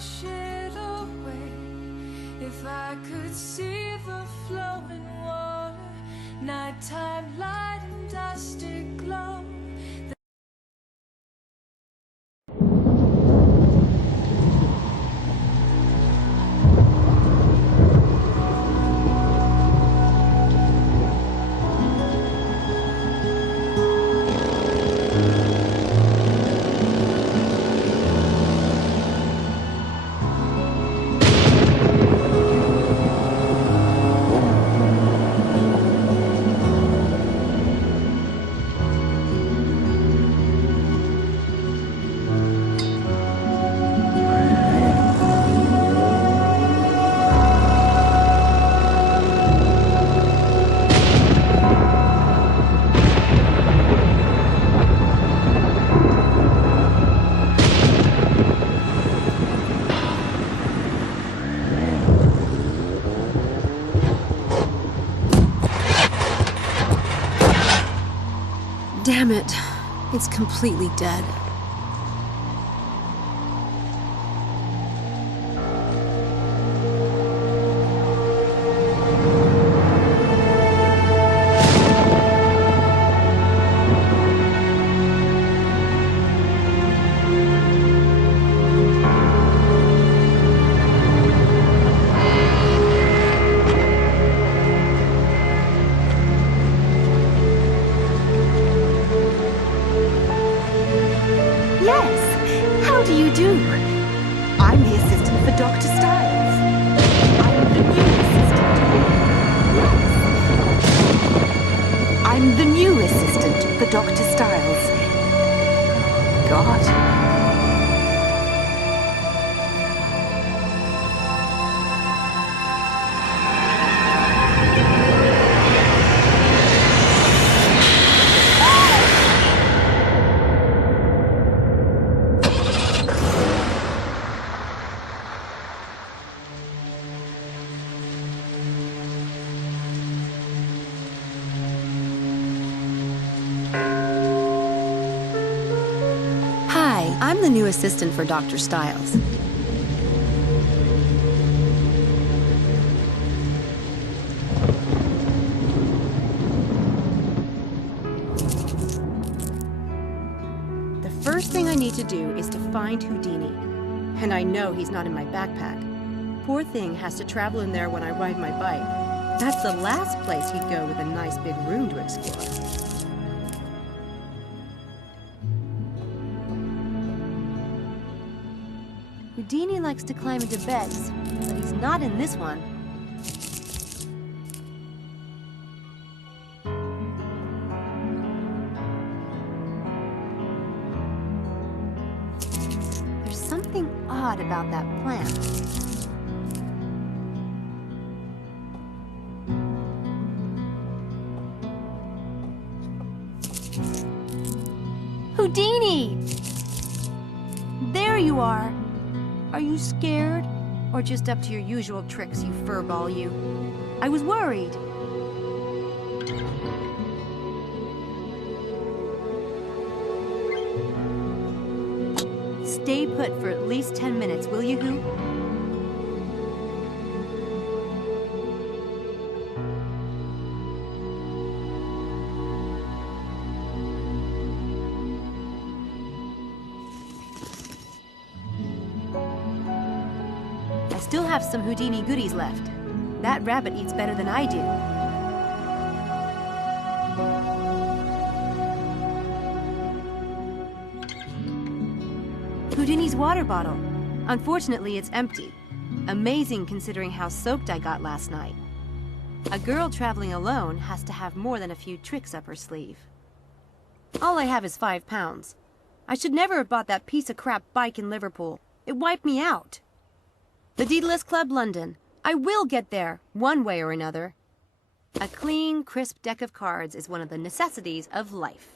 wash it away. If I could see the flowing water, nighttime light and dusty glow. Damn it. It's completely dead. Yes, how do you do? I'm the assistant for Dr. Styles. I'm the new assistant. Yes. I'm the new assistant for Dr. Styles. God. Hi, I'm the new assistant for Dr. Styles. The first thing I need to do is to find Houdini. And I know he's not in my backpack. Poor thing has to travel in there when I ride my bike. That's the last place he'd go with a nice big room to explore. Houdini likes to climb into beds, but he's not in this one. There's something odd about that plant. Houdini! There you are. Are you scared? Or just up to your usual tricks, you furball, you? I was worried. Stay put for at least 10 minutes, will you, Hoo? Still have some Houdini goodies left. That rabbit eats better than I do. Houdini's water bottle. Unfortunately, it's empty. Amazing considering how soaked I got last night. A girl traveling alone has to have more than a few tricks up her sleeve. All I have is 5 pounds. I should never have bought that piece of crap bike in Liverpool. It wiped me out. The Daedalus Club, London. I will get there, one way or another. A clean, crisp deck of cards is one of the necessities of life.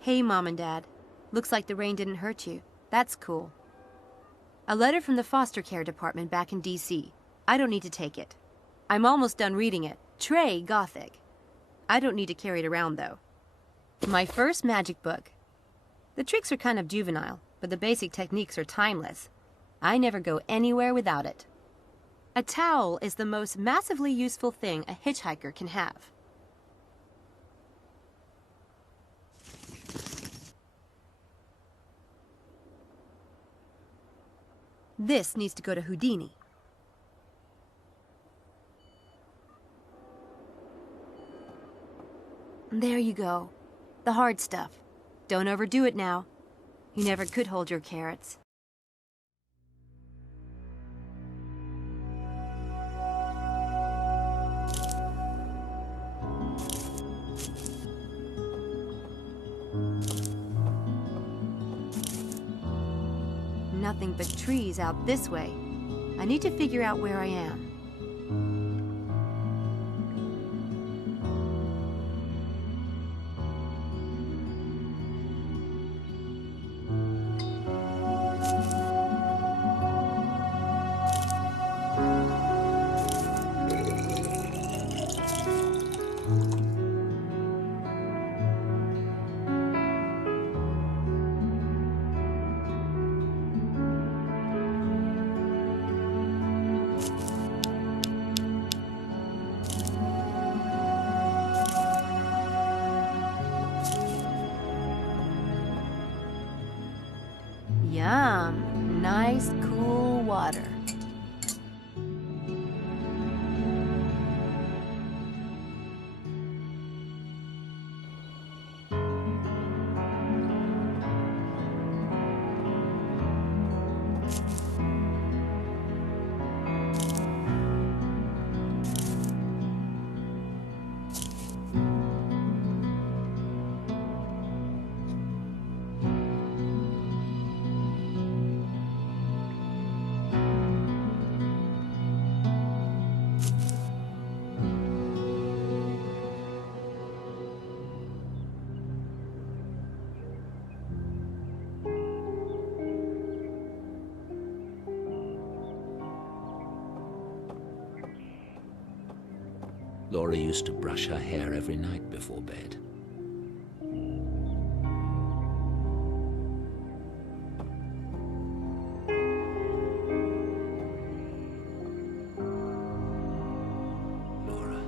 Hey, Mom and Dad. Looks like the rain didn't hurt you. That's cool. A letter from the foster care department back in D.C. I don't need to take it. I'm almost done reading it. Trey Gothic. I don't need to carry it around, though. My first magic book. The tricks are kind of juvenile, but the basic techniques are timeless. I never go anywhere without it. A towel is the most massively useful thing a hitchhiker can have. This needs to go to Houdini. There you go. The hard stuff. Don't overdo it now. You never could hold your carrots. Nothing but trees out this way. I need to figure out where I am. Yum. Nice, cool water. Laura used to brush her hair every night before bed. Laura.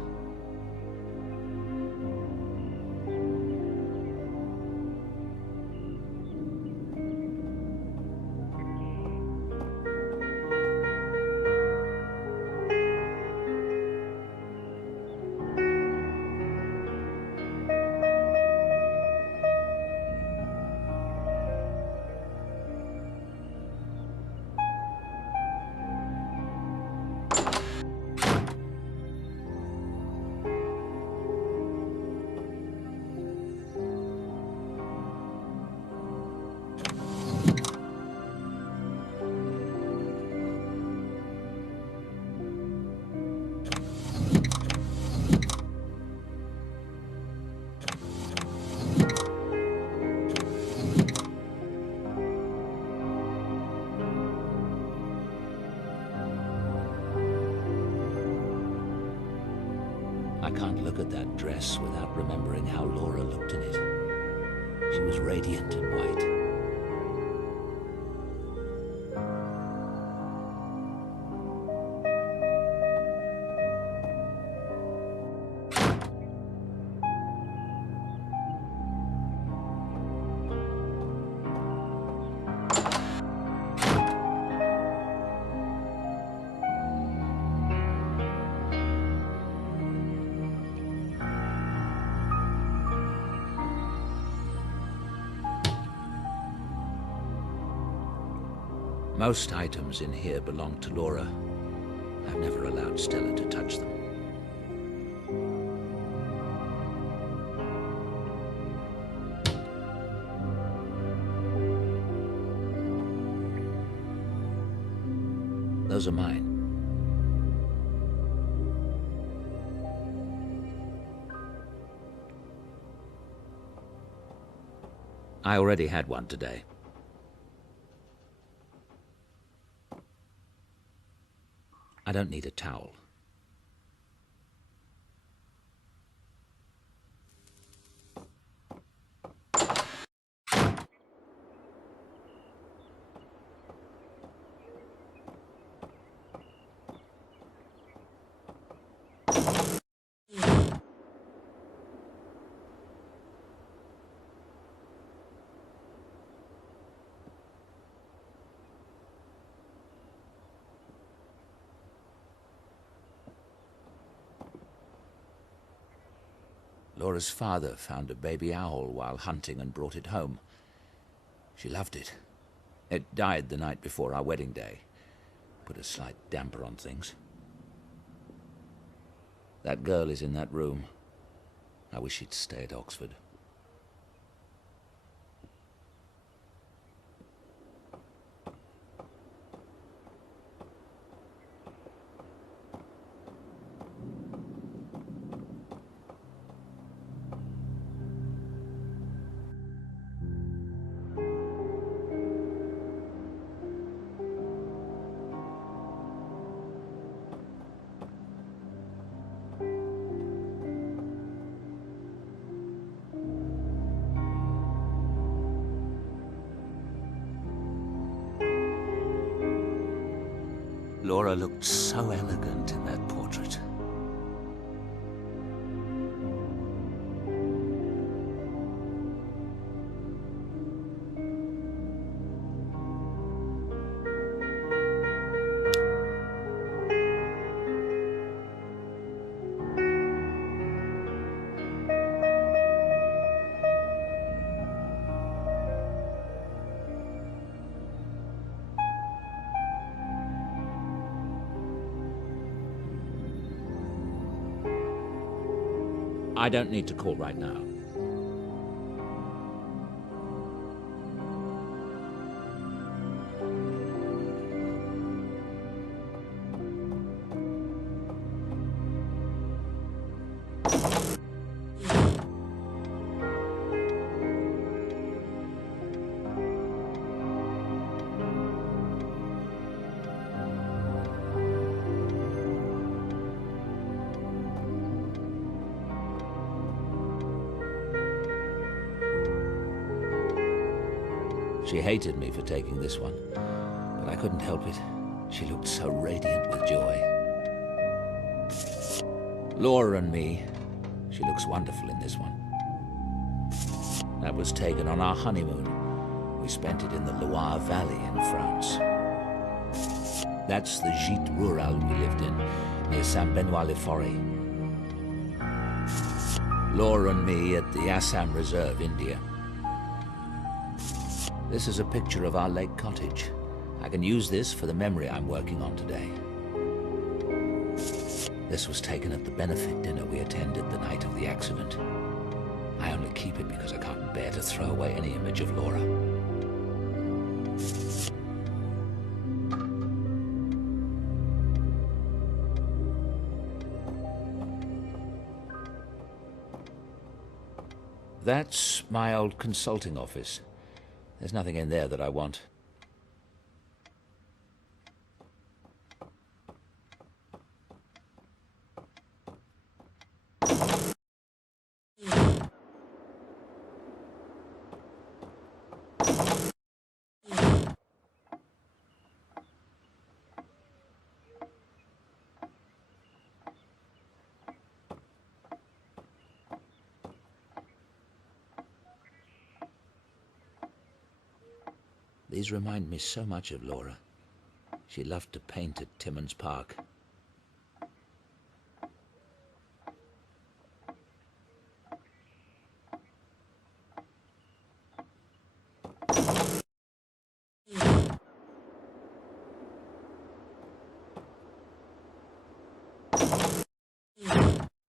I can't look at that dress without remembering how Laura looked in it. She was radiant in white. Most items in here belong to Laura. I've never allowed Stella to touch them. Those are mine. I already had one today. I don't need a towel. Laura's father found a baby owl while hunting and brought it home. She loved it. It died the night before our wedding day. Put a slight damper on things. That girl is in that room. I wish she'd stay at Oxford. Laura looked so elegant in that portrait. I don't need to call right now. She hated me for taking this one, but I couldn't help it. She looked so radiant with joy. Laura and me. She looks wonderful in this one. That was taken on our honeymoon. We spent it in the Loire Valley in France. That's the Gîte Rural we lived in, near Saint-Benoît-le-Forêt. Laura and me at the Assam Reserve, India. This is a picture of our lake cottage. I can use this for the memory I'm working on today. This was taken at the benefit dinner we attended the night of the accident. I only keep it because I can't bear to throw away any image of Laura. That's my old consulting office. There's nothing in there that I want. These remind me so much of Laura. She loved to paint at Timmins Park.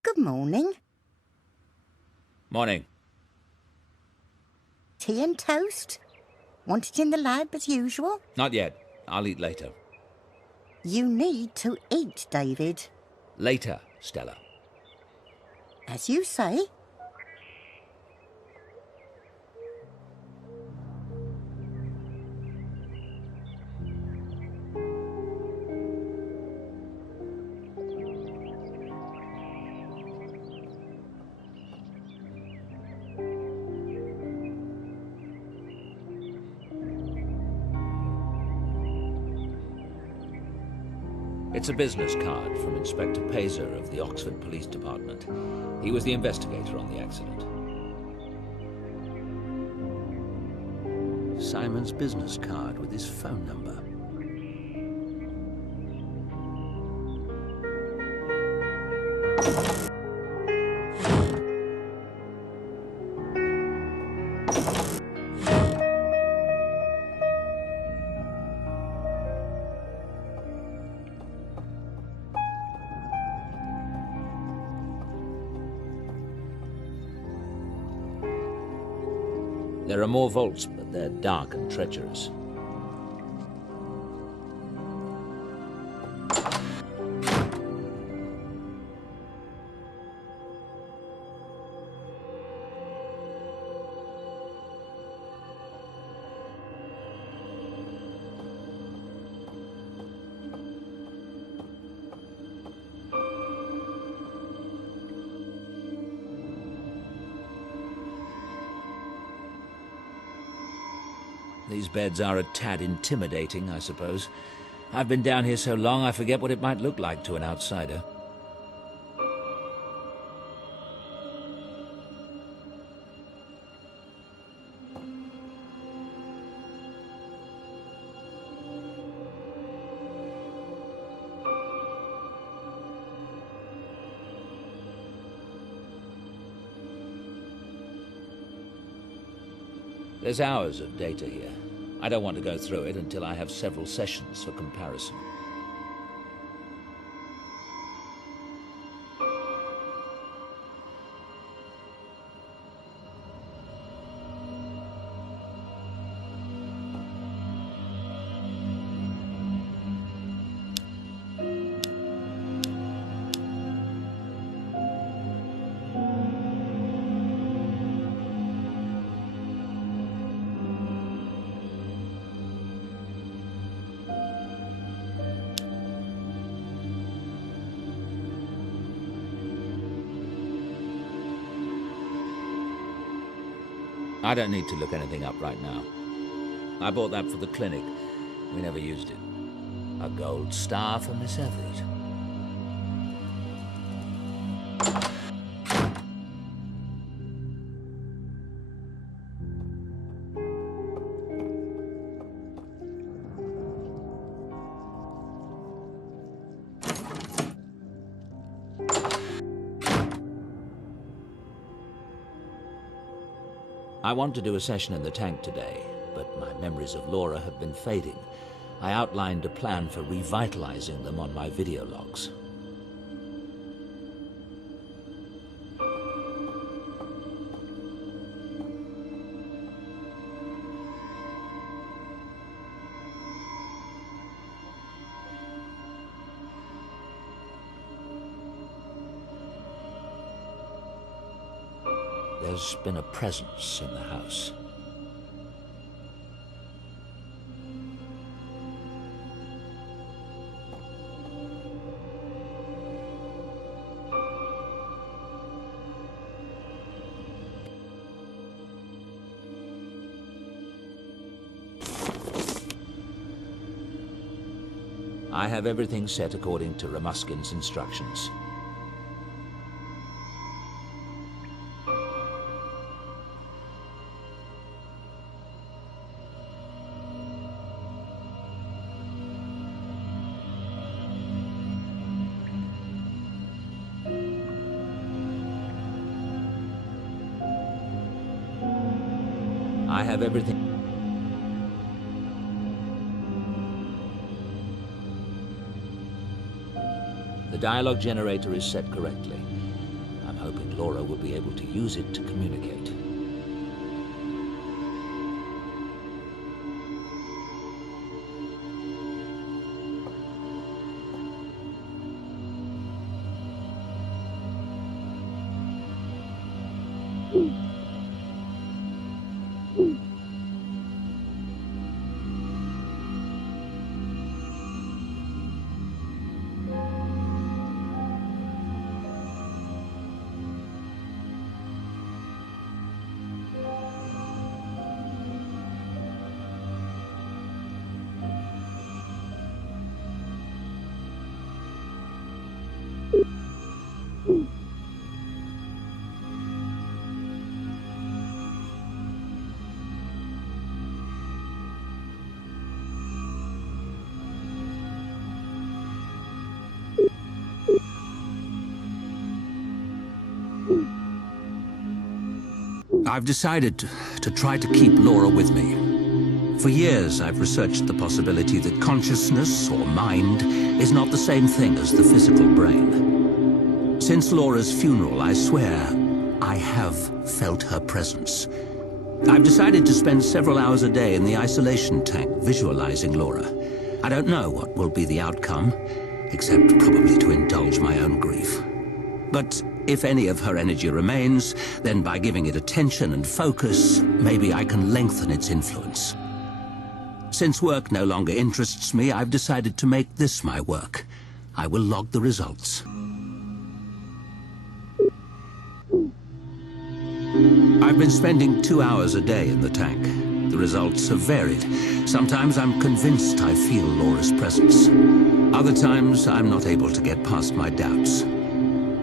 Good morning. Morning. Tea and toast? Want it in the lab as usual? Not yet. I'll eat later. You need to eat, David. Later, Stella. As you say. It's a business card from Inspector Pazer of the Oxford Police Department. He was the investigator on the accident. Simon's business card with his phone number. There are more vaults, but they're dark and treacherous. These beds are a tad intimidating, I suppose. I've been down here so long I forget what it might look like to an outsider. There's hours of data here. I don't want to go through it until I have several sessions for comparison. I don't need to look anything up right now. I bought that for the clinic. We never used it. A gold star for Miss Everett. I want to do a session in the tank today, but my memories of Laura have been fading. I outlined a plan for revitalizing them on my video logs. There's been a presence in the house. I have everything set according to Ramuskin's instructions. I have everything. The dialogue generator is set correctly. I'm hoping Laura will be able to use it to communicate. I've decided to try to keep Laura with me. For years, I've researched the possibility that consciousness, or mind, is not the same thing as the physical brain. Since Laura's funeral, I swear, I have felt her presence. I've decided to spend several hours a day in the isolation tank visualizing Laura. I don't know what will be the outcome, except probably to indulge my own grief. But if any of her energy remains, then by giving it attention and focus, maybe I can lengthen its influence. Since work no longer interests me, I've decided to make this my work. I will log the results. I've been spending 2 hours a day in the tank. The results have varied. Sometimes I'm convinced I feel Laura's presence. Other times I'm not able to get past my doubts.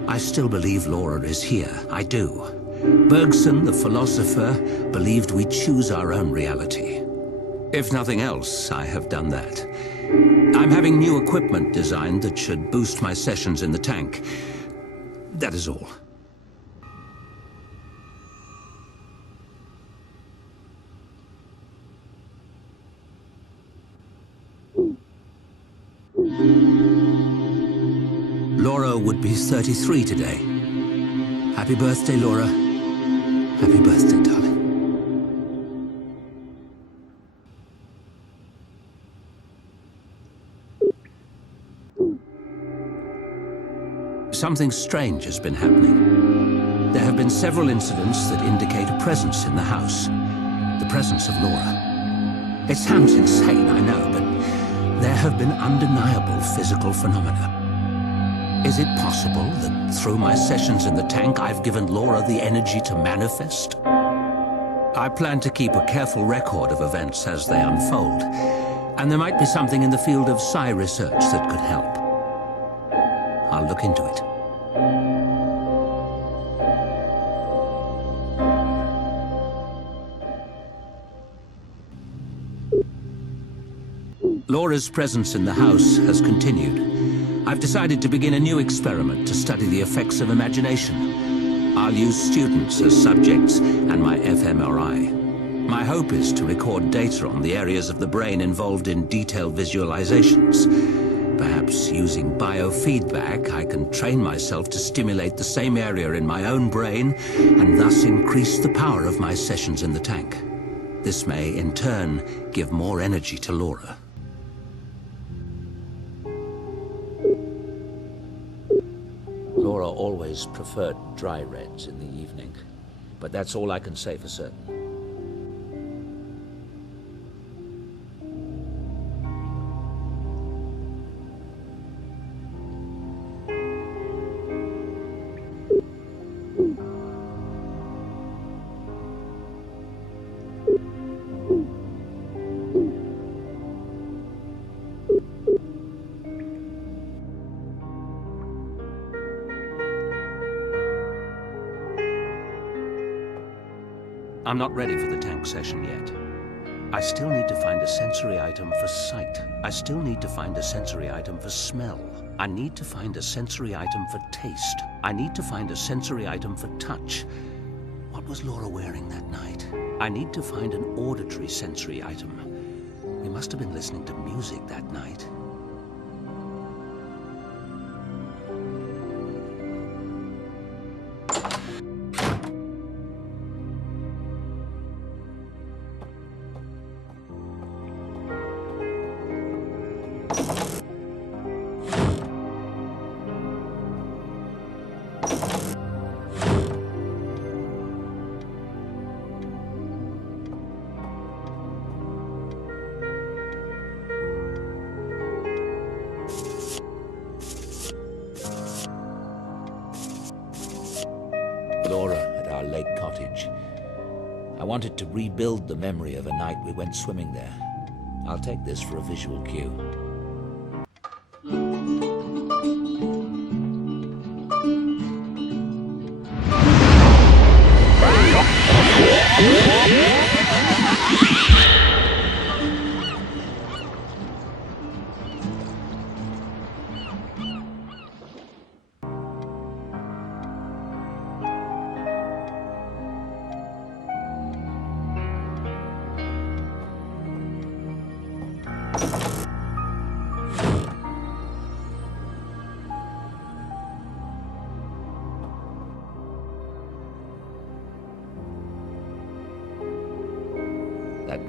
I still believe Laura is here. I do. Bergson, the philosopher, believed we choose our own reality. If nothing else, I have done that. I'm having new equipment designed that should boost my sessions in the tank. That is all. Laura would be 33 today. Happy birthday, Laura. Happy birthday, darling. Something strange has been happening. There have been several incidents that indicate a presence in the house. The presence of Laura. It sounds insane, I know, but there have been undeniable physical phenomena. Is it possible that through my sessions in the tank, I've given Laura the energy to manifest? I plan to keep a careful record of events as they unfold, and there might be something in the field of psi research that could help. I'll look into it. Laura's presence in the house has continued. I've decided to begin a new experiment to study the effects of imagination. I'll use students as subjects and my fMRI. My hope is to record data on the areas of the brain involved in detailed visualizations. Perhaps using biofeedback, I can train myself to stimulate the same area in my own brain and thus increase the power of my sessions in the tank. This may, in turn, give more energy to Laura. Laura always preferred dry reds in the evening, but that's all I can say for certain. I'm not ready for the tank session yet. I still need to find a sensory item for sight. I still need to find a sensory item for smell. I need to find a sensory item for taste. I need to find a sensory item for touch. What was Laura wearing that night? I need to find an auditory sensory item. We must have been listening to music that night. Laura at our lake cottage. I wanted to rebuild the memory of a night we went swimming there. I'll take this for a visual cue.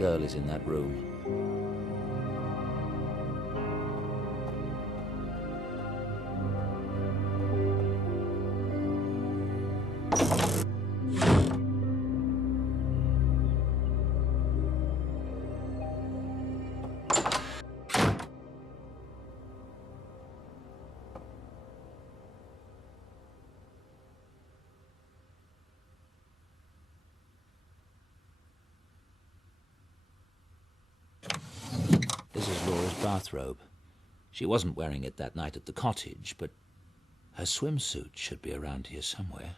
girl is in that room. This is Laura's bathrobe. She wasn't wearing it that night at the cottage, but her swimsuit should be around here somewhere.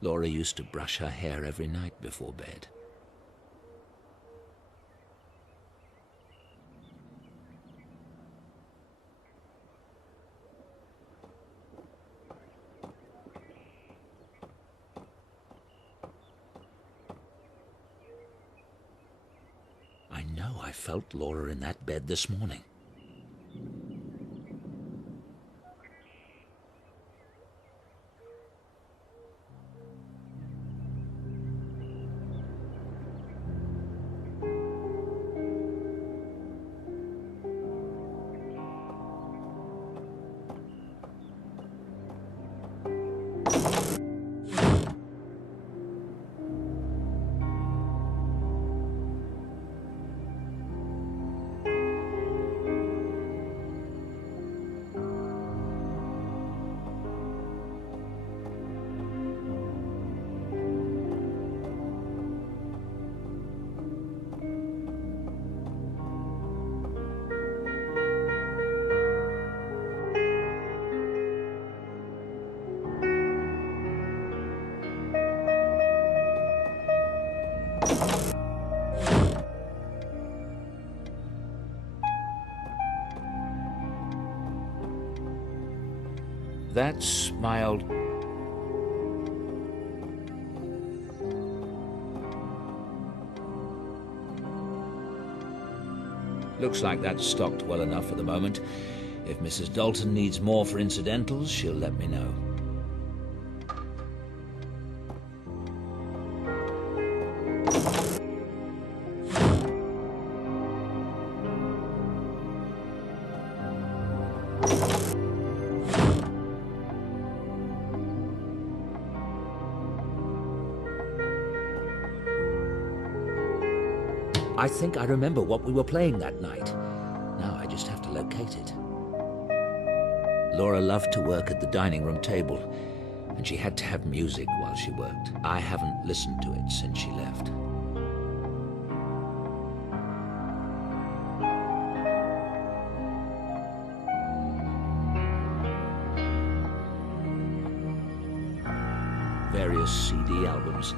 Laura used to brush her hair every night before bed. I know I felt Laura in that bed this morning. That's my old... Looks like that's stocked well enough for the moment. If Mrs. Dalton needs more for incidentals, she'll let me know. I think I remember what we were playing that night. Now I just have to locate it. Laura loved to work at the dining room table, and she had to have music while she worked. I haven't listened to it since she left. Various CD albums.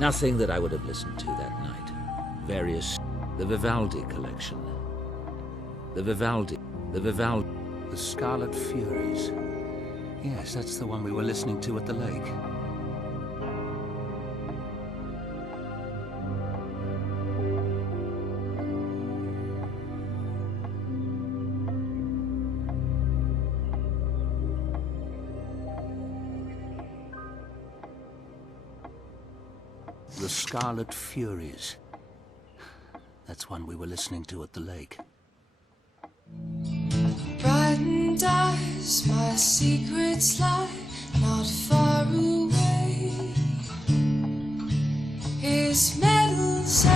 Nothing that I would have listened to that night. The Vivaldi collection. The Scarlet Furies. Yes, that's the one we were listening to at the lake. The Scarlet Furies. That's one we were listening to at the lake. Brightened eyes, my secrets lie not far away. His medals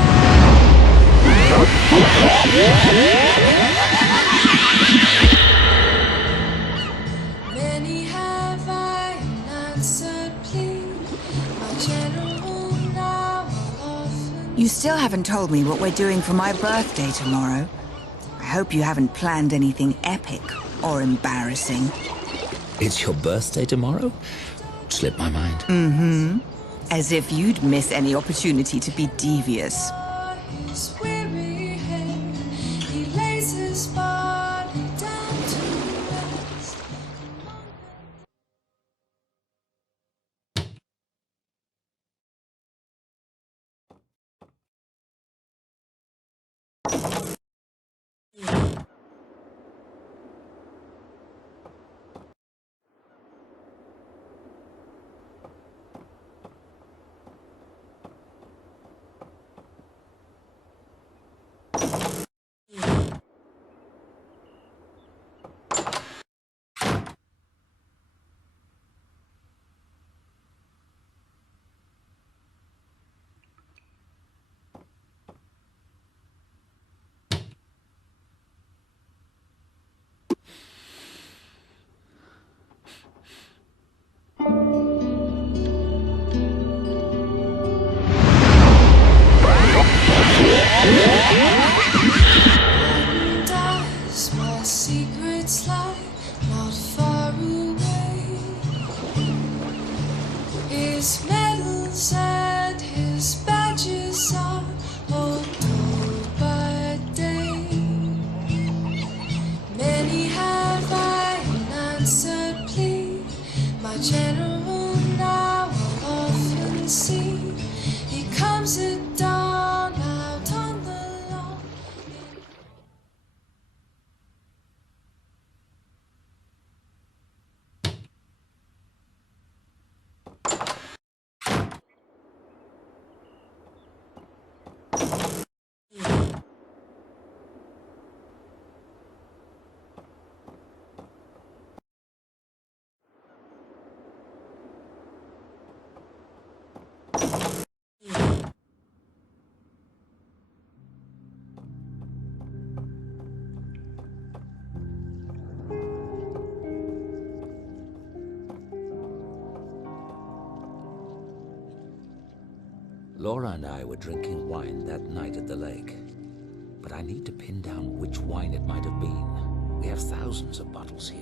many have I answered plea. My general now will often. You still haven't told me what we're doing for my birthday tomorrow. I hope you haven't planned anything epic or embarrassing. It's your birthday tomorrow? slip my mind. As if you'd miss any opportunity to be devious. His weary head, he lays his body down to rest. Does my secrets lie not far away? His medals and his badges are all told by day. Many have I unanswered plea. My general now I'll often see. He comes at dawn out on the lawn. Laura and I were drinking wine that night at the lake. But I need to pin down which wine it might have been. We have thousands of bottles here.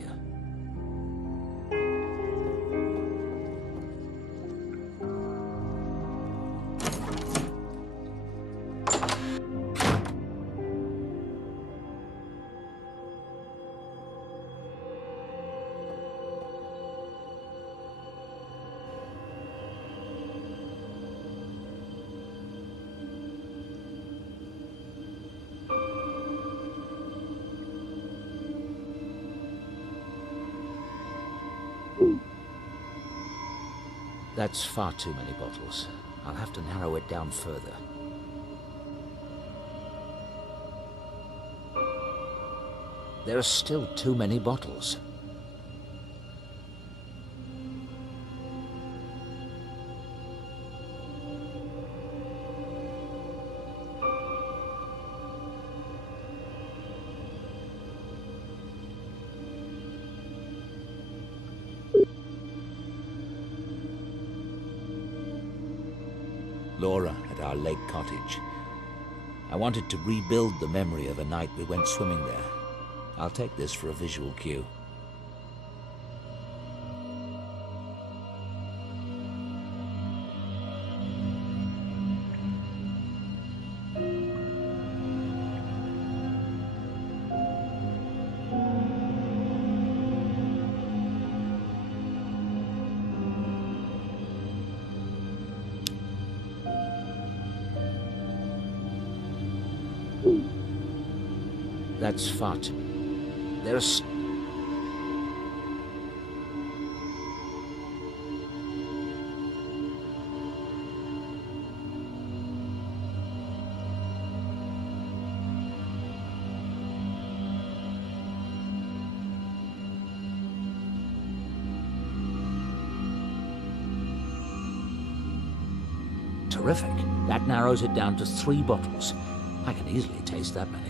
That's far too many bottles. I'll have to narrow it down further. There are still too many bottles. Laura at our lake cottage. I wanted to rebuild the memory of a night we went swimming there. I'll take this for a visual cue. That's far too... There's... Terrific. That narrows it down to 3 bottles. I can easily taste that many.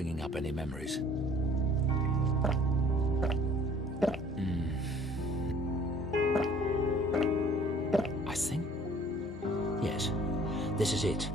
bringing up any memories. I think... yes, this is it.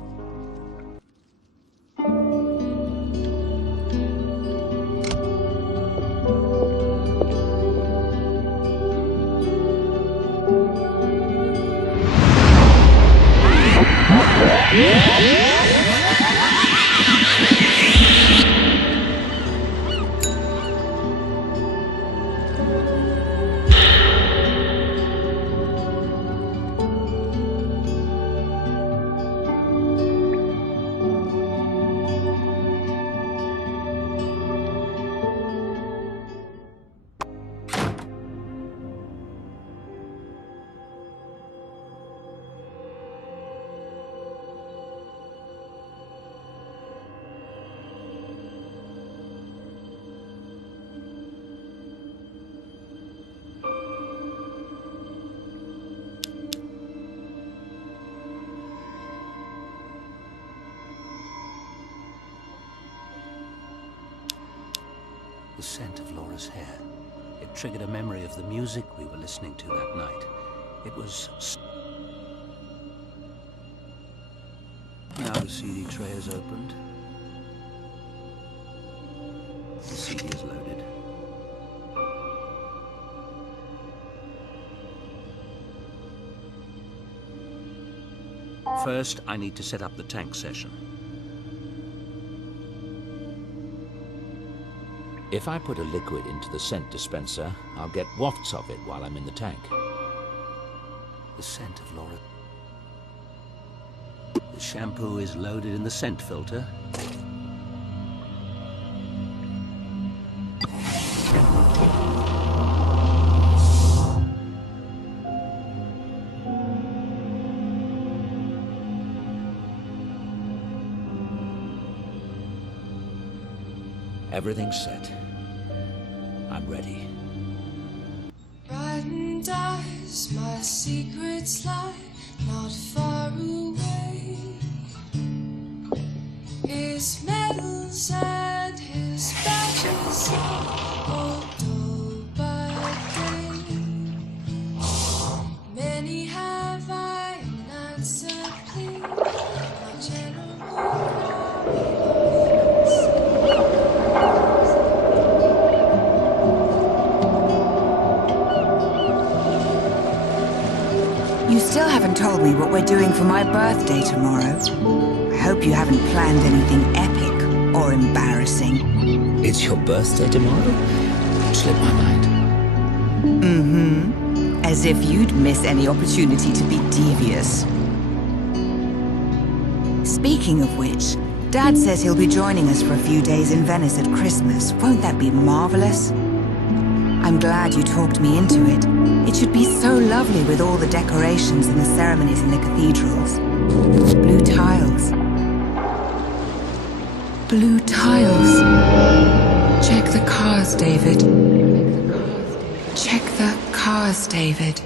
The scent of Laura's hair. It triggered a memory of the music we were listening to that night. It was... Now the CD tray is opened. The CD is loaded. First, I need to set up the tank session. If I put a liquid into the scent dispenser, I'll get wafts of it while I'm in the tank. The scent of Laura. The shampoo is loaded in the scent filter. Everything's set. I'm ready. Brighten dies, my secrets lie not far away. His medals and his badges are old by day. Many have I unanswered plea, my general You still haven't told me what we're doing for my birthday tomorrow. I hope you haven't planned anything epic or embarrassing. It's your birthday tomorrow? Slipped my mind. Mm-hmm. As if you'd miss any opportunity to be devious. Speaking of which, Dad says he'll be joining us for a few days in Venice at Christmas. Won't that be marvelous? I'm glad you talked me into it. It should be so lovely with all the decorations and the ceremonies in the cathedrals. Blue tiles. Blue tiles. Check the cars, David. Check the cars, David.